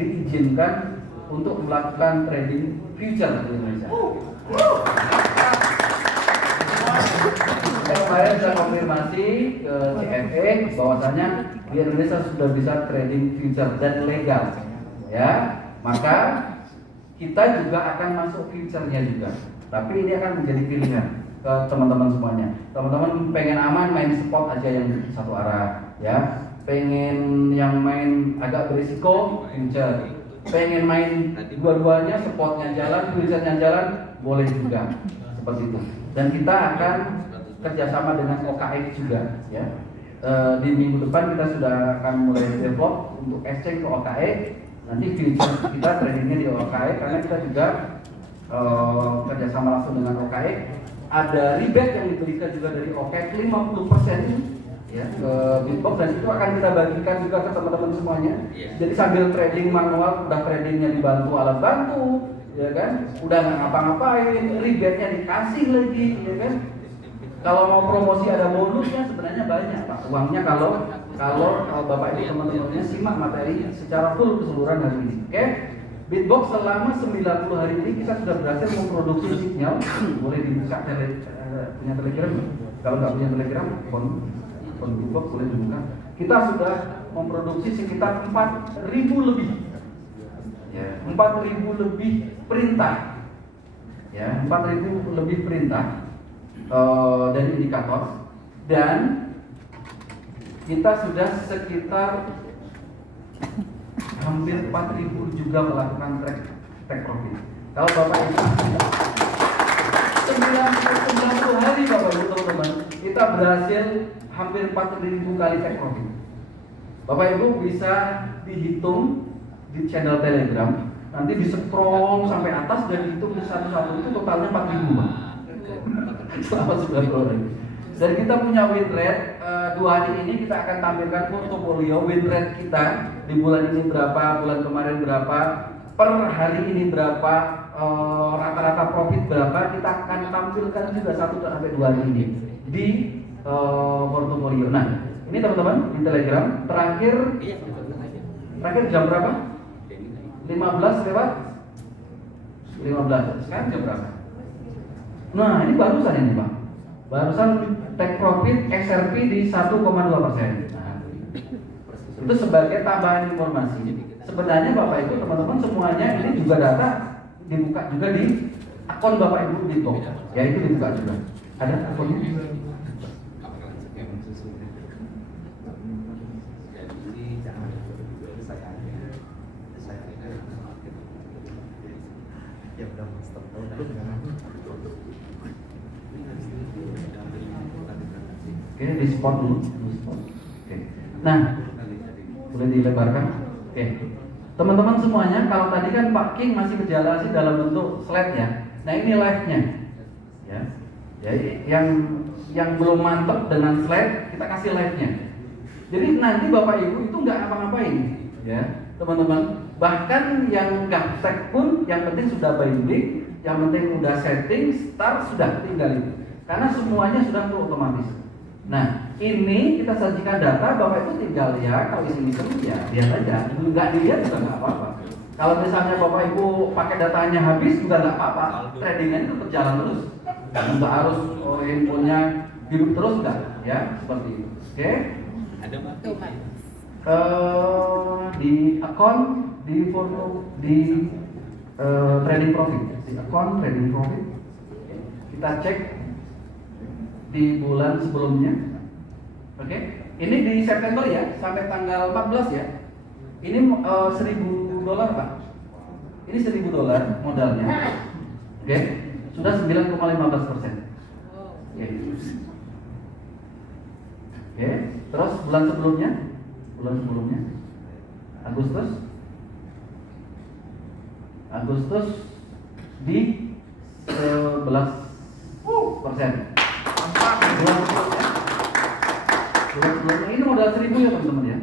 diizinkan untuk melakukan trading future di Indonesia. Kita kemarin sudah konfirmasi ke CFE bahwasanya di Indonesia sudah bisa trading future dan legal, ya. Maka kita juga akan masuk future-nya juga. Tapi ini akan menjadi pilihan ke teman-teman semuanya. Teman-teman pengen aman main spot aja yang satu arah, ya. Pengen yang main agak berisiko, future. Pengen main dua-duanya, spotnya jalan, future-nya jalan, boleh juga seperti itu. Dan kita akan kerjasama dengan OKX juga, ya. Di minggu depan kita sudah akan mulai develop untuk exchange ke OKX. Nanti future kita tradingnya di OKX karena kita juga kerjasama langsung dengan OKX. Ada rebate yang diberikan juga dari OKX 50%. Ya, ke Bitbox, dan itu akan kita bagikan juga ke teman-teman semuanya. Jadi sambil trading manual, udah tradingnya dibantu alat bantu, ya kan? Udah nggak ngapa-ngapain, rebate-nya dikasih lagi, ya kan? Kalau mau promosi ada bonusnya sebenarnya banyak, Pak. Uangnya kalau Bapak Ibu teman-temannya simak materi secara full keseluruhan hari ini. Oke? Bitbox selama 90 hari ini kita sudah berhasil memproduksi sinyal. Boleh dibuka punya Telegram. Kalau nggak punya Telegram, Bitbox boleh dibuka. Kita sudah memproduksi sekitar 4.000 lebih, ya, 4.000 lebih perintah, ya, 4.000 lebih perintah dari indikator, dan kita sudah sekitar hampir 4.000 juga melakukan take profit. Kalau Bapak Ibu 90 hari Bapak Ibu teman-teman, kita berhasil hampir 4.000 kali take profit. Bapak Ibu bisa dihitung di channel Telegram, nanti di scroll sampai atas dan dihitung satu-satu, itu totalnya 4.000 Pak. Selama 90 hari. Dan kita punya win rate, 2 hari ini kita akan tampilkan portofolio win rate kita di bulan ini berapa, bulan kemarin berapa, per hari ini berapa, rata-rata profit berapa. Kita akan tampilkan juga 1-2 hari ini di portofolio. Nah, ini teman-teman di Telegram terakhir jam berapa? 15 lewat 15. Sekarang jam berapa? Nah, ini barusan ini Pak. Barusan take profit XRP di 1,2%. Nah, itu sebagai tambahan informasi. Sebenarnya Bapak Ibu teman-teman semuanya ini juga data dibuka juga di akun Bapak Ibu di Bitbox. Ya, itu dibuka juga. Ada akunnya? Oke, di spot dulu. Oke. Nah, boleh dilebarkan. Oke. Teman-teman semuanya, kalau tadi kan Pak King masih berjalan dalam bentuk slide ya. Nah, ini live-nya. Ya. Jadi yang belum mantap dengan slide, kita kasih live-nya. Jadi nanti Bapak Ibu itu nggak apa-ngapain, ya, teman-teman. Bahkan yang nggak tag pun, yang penting sudah binding, yang penting udah setting, start, sudah tinggal itu. Karena semuanya sudah otomatis. Nah, ini kita sajikan data, Bapak itu tinggal ya, kalau iseng-iseng ya lihat aja, nggak dilihat juga nggak apa-apa. Kalau misalnya Bapak Ibu pakai datanya habis juga nggak apa-apa, tradingnya itu berjalan terus, nggak harus handphonenya hidup terus nggak, ya seperti itu. Oke? Ada di akun, di foto, di trading profit, di akun trading profit, kita cek di bulan sebelumnya. Oke, ini di September ya, sampai tanggal 14 ya. Ini $1.000 Pak. Ini $1.000 modalnya. Oke, sudah 9,15%. Oke, terus bulan sebelumnya Agustus di 11%. Bulan sebelumnya ini modal 1.000 ya teman-teman ya.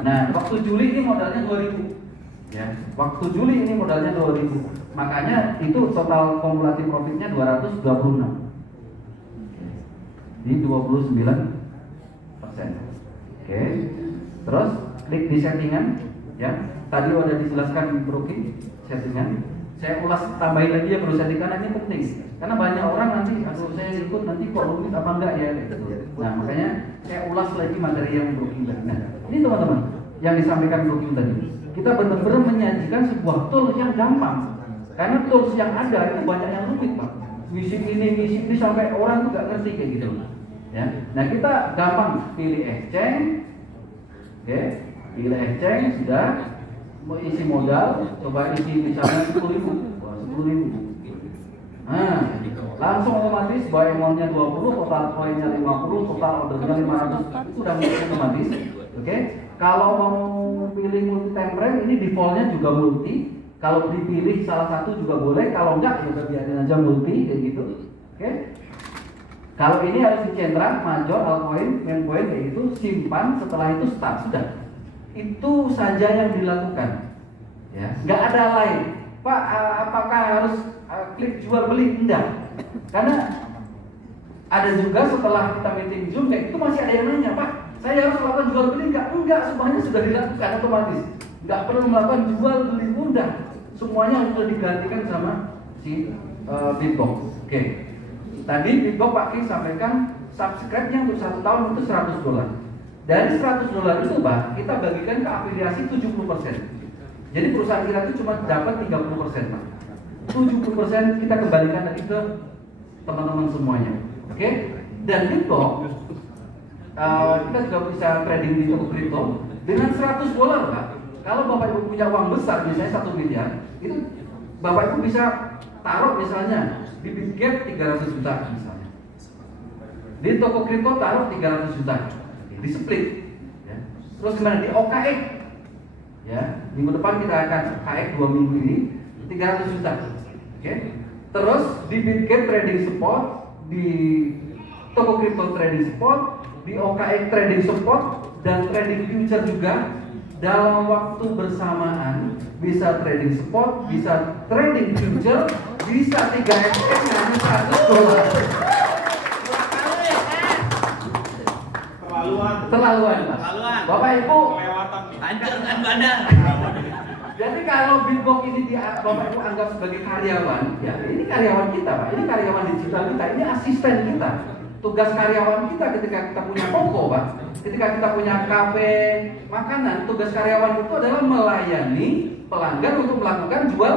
Nah, waktu Juli ini modalnya 2.000. Ya, waktu Juli ini modalnya 2.000. Makanya itu total kumulatif profitnya 226. Di 29%. Oke. Terus klik di settingan, ya. Tadi udah dijelaskan broking settingan. Saya ulas tambahin lagi ya perlu setting karena ini penting. Karena banyak orang nanti, aduh saya ikut nanti kok rumit apa enggak ya. Nah makanya saya ulas lagi materi yang broking tadi. Nah ini teman-teman yang disampaikan broking tadi. Kita benar-benar menyajikan sebuah tools yang gampang. Karena tools yang ada itu banyak yang rumit Pak. Misi ini sampai orang tuh nggak ngerti kayak gitu. Ya. Nah kita gampang pilih exchange, oke, pilih exchange sudah. Mau isi modal, coba isi misalnya 10.000, 10.000. Nah, langsung otomatis buy amount-nya 20, total poinnya 50, total ordernya 500, itu sudah otomatis. Oke. Kalau mau pilih multi time frame, ini defaultnya juga multi. Kalau dipilih salah satu juga boleh, kalau enggak ya udah biarin aja multi kayak gitu. Oke. Kalau ini harus di central, major, altcoin, main coin kayak gitu, simpan, setelah itu start sudah. Itu saja yang dilakukan, ya. Nggak ada lain. Pak, apakah harus klik jual beli? Enggak. Karena ada juga setelah kita meeting Zoom kayak itu masih ada yang nanya, Pak, saya harus melakukan jual beli nggak? Enggak, semuanya sudah dilakukan otomatis. Nggak perlu melakukan jual beli mudah. Semuanya sudah digantikan sama si Bitbox. Oke. Tadi Bitbox Pak Kris sampaikan subscribe-nya untuk 1 tahun itu $100. Dari $100 itu Pak, kita bagikan ke afiliasi 70%. Jadi perusahaan kita itu cuma dapat 30% Pak. 70% kita kembalikan lagi ke teman-teman semuanya. Oke? Dan Bitbox kita juga bisa trading di toko kripto dengan $100 Pak. Kalau Bapak Ibu punya uang besar, misalnya 1 miliar, itu Bapak Ibu bisa taruh misalnya di Bitgate 300 juta misalnya. Di toko kripto taruh 300 juta. Di split, ya. Terus gimana di OKX, ya minggu depan kita akan OKX 2 minggu ini 300 juta, oke. Terus di Bitgate trading support, di toko crypto trading support, di OKX trading support dan trading future juga dalam waktu bersamaan bisa trading support, bisa trading future, bisa 3x hanya $100. Terlaluan Pak. Bapak Ibu hancurkan badan. Jadi kalau Bitbox ini Bapak Ibu anggap sebagai karyawan, ya ini karyawan kita Pak, ini karyawan digital kita, ini asisten kita. Tugas karyawan kita ketika kita punya toko Pak, ketika kita punya kafe, makanan, tugas karyawan itu adalah melayani pelanggan untuk melakukan jual,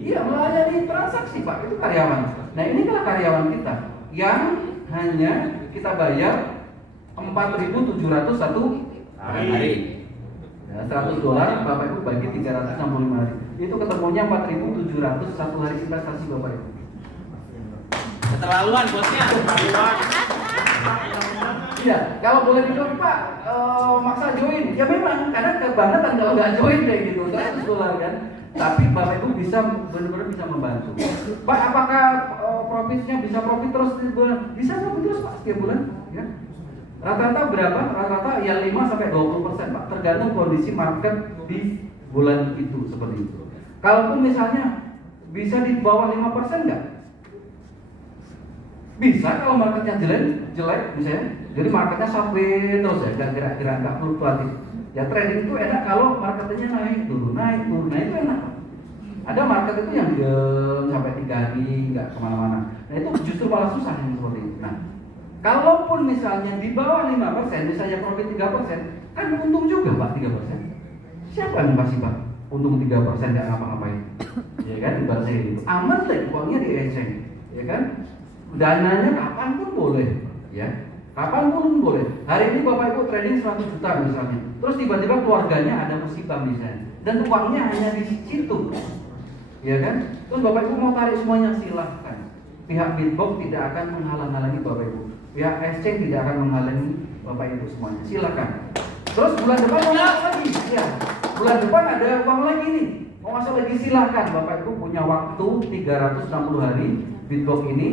iya melayani transaksi Pak, itu karyawan. Nah ini adalah karyawan kita yang hanya kita bayar $4.700 satu hari. Ya, $100 Bapak Ibu bagi 365 hari. Itu ketemunya 4.700 satu hari investasi Bapak Ibu. Keterlaluan bosnya. Iya, kalau boleh dibilang Pak, maksa join. Ya memang, karena kebangetan kalau nggak join kayak gitu, $100 kan. Tapi Bapak Ibu bisa benar-benar bisa membantu. Pak, apakah profitnya bisa profit terus setiap bulan? Bisa profit terus Pak setiap bulan, ya. Rata-rata berapa? Rata-rata ya 5-20% Pak, tergantung kondisi market di bulan itu seperti itu. Kalaupun misalnya bisa di bawah 5% nggak? Bisa kalau marketnya jelek misalnya. Jadi marketnya sampai terus ya, nggak gerak-gerak, nggak fluktuatif. Ya trading itu enak kalau marketnya naik turun, nah itu enak. Ada market itu yang diam sampai 3 hari nggak kemana-mana. Nah itu justru malah susah yang seperti itu. Nah, kalaupun misalnya di bawah 5%, misalnya profit 3%, kan untung juga Pak 3%. Siapa yang pasti Pak? Untung 3% nggak ngapa-ngapain. Ya kan, ibaratnya itu. Aman deh uangnya di exchange, ya kan? Dananya kapan pun boleh, ya. Kapan pun boleh. Hari ini Bapak Ibu trading 100 juta misalnya. Terus tiba-tiba keluarganya ada musibah misalnya. Dan uangnya hanya di situ. Ya kan? Terus Bapak Ibu mau tarik semuanya silahkan. Pihak Bitbox tidak akan menghalang-halangi Bapak Ibu. Pihak exchange tidak akan menghalangi Bapak Ibu semuanya. Silakan. Terus bulan depan mau masuk lagi, ya. Bulan depan ada uang lagi nih. Mau masuk lagi silakan. Bapak Ibu punya waktu 360 hari. Bitbox ini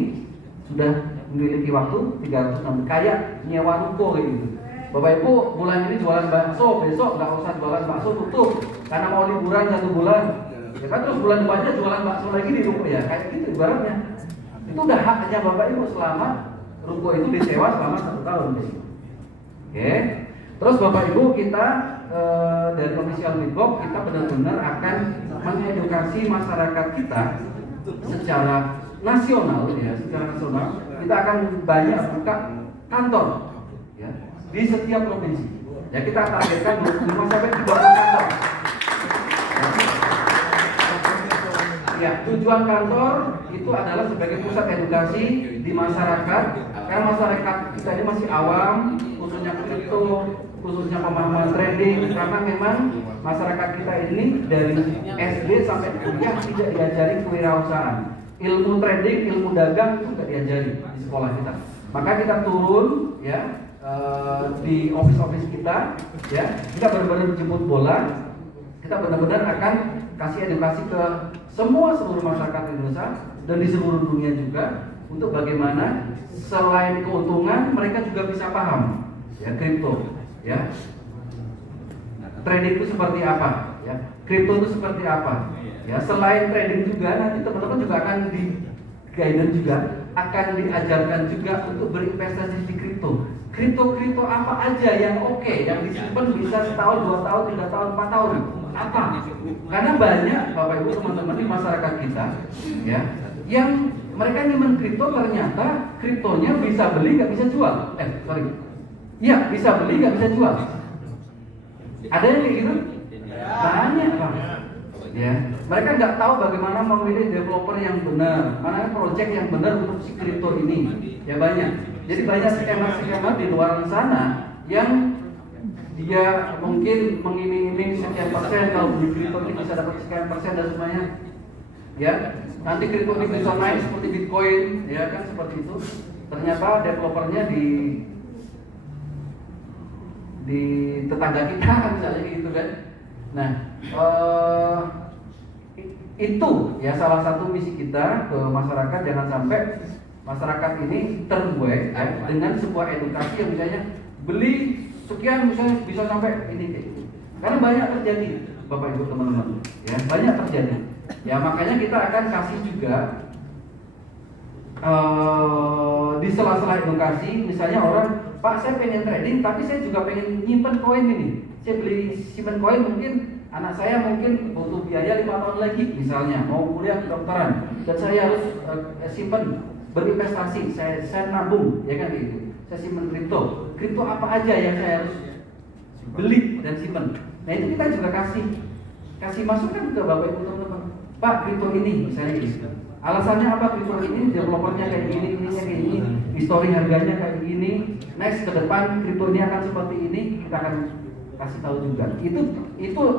sudah memiliki waktu 360 kayak nyewa ruko kayak gitu. Bapak Ibu bulan ini jualan bakso, besok nggak usah jualan bakso, tutup karena mau liburan 1 bulan. Ya kan, terus bulan depannya jualan bakso lagi di ruko ya, kayak gitu ibaratnya. Itu udah haknya Bapak Ibu selama ruko itu disewa selama 1 tahun. Oke. Terus Bapak Ibu, kita dari Official Leadbox kita benar-benar akan mengedukasi masyarakat kita secara nasional ya, secara nasional kita akan banyak buka kantor ya di setiap provinsi. Ya kita targetkan 25 sampai 30 kantor. Ya, tujuan kantor itu adalah sebagai pusat edukasi di masyarakat. Karena masyarakat kita ini masih awam, khususnya kripto, khususnya pemahaman trading. Karena memang masyarakat kita ini dari SD sampai kuliah tidak diajari kewirausahaan. Ilmu trading, ilmu dagang itu tidak diajari di sekolah kita. Maka kita turun ya di office kita, ya kita benar-benar jemput bola. Kita benar-benar akan kasih edukasi ke seluruh masyarakat Indonesia dan di seluruh dunia juga untuk bagaimana selain keuntungan mereka juga bisa paham ya kripto ya, trading itu seperti apa ya, kripto itu seperti apa ya. Selain trading juga nanti teman-teman juga akan di guidance juga, akan diajarkan juga untuk berinvestasi di kripto. Kripto apa aja yang oke, yang disimpan bisa setahun, 2 tahun, 3 tahun, 4 tahun. Apa? Karena banyak Bapak Ibu teman-teman di masyarakat kita ya, yang mereka nyimpen kripto ternyata kriptonya bisa beli nggak bisa jual. Iya bisa beli nggak bisa jual. Ada yang kayak gitu? Banyak Pak. Ya, mereka nggak tahu bagaimana memilih developer yang benar, mana project yang benar untuk si kripto ini. Ya banyak. Jadi banyak skema-skema di luar sana yang dia mungkin mengiming-iming sekian persen, kalau beli kripto ini bisa dapat sekian persen dan semuanya. Ya, nanti kripto ini bisa naik seperti Bitcoin, ya kan seperti itu. Ternyata developernya di tetangga kita kan misalnya gitu kan. Nah, itu ya salah satu misi kita ke masyarakat, jangan sampai masyarakat ini terbuai ya, dengan sebuah edukasi yang misalnya beli sekian misalnya bisa sampai ini kayak gitu. Karena banyak terjadi Bapak Ibu teman-teman ya, banyak terjadi ya. Makanya kita akan kasih juga di sela-sela edukasi, misalnya orang, Pak saya pengen trading tapi saya juga pengen nyimpen koin ini, saya beli simpen koin, mungkin anak saya mungkin butuh biaya 5 tahun lagi misalnya mau kuliah kedokteran dan saya harus simpen, berinvestasi, saya nabung ya kan gitu, saya simpen kripto apa aja yang saya harus beli dan simpen. Nah itu kita juga kasih masukan ke Bapak Ibu teman-teman, Pak kripto ini misalnya gitu, alasannya apa kripto ini, developernya kayak gini, ininya kayak gini, histori harganya kayak gini, next ke depan kripto ini akan seperti ini, kita akan kasih tahu juga. Itu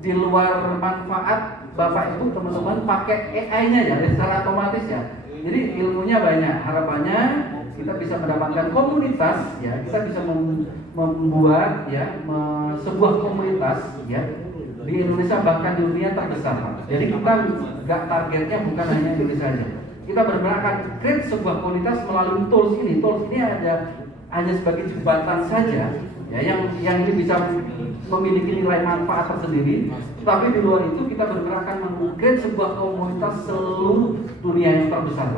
di luar manfaat Bapak Ibu teman-teman pakai AI-nya ya, secara otomatis ya. Jadi ilmunya banyak. Harapannya kita bisa mendapatkan komunitas ya, kita bisa membuat ya sebuah komunitas ya di Indonesia bahkan di dunia terbesar. Jadi kita nggak targetnya bukan hanya Indonesia saja. Kita benar-benar akan create sebuah komunitas melalui tools ini. Tools ini hanya sebagai jembatan saja ya, yang ini bisa memiliki nilai manfaat tersendiri. Tapi di luar itu kita benar-benar akan meng-create sebuah komunitas seluruh dunia yang terbesar.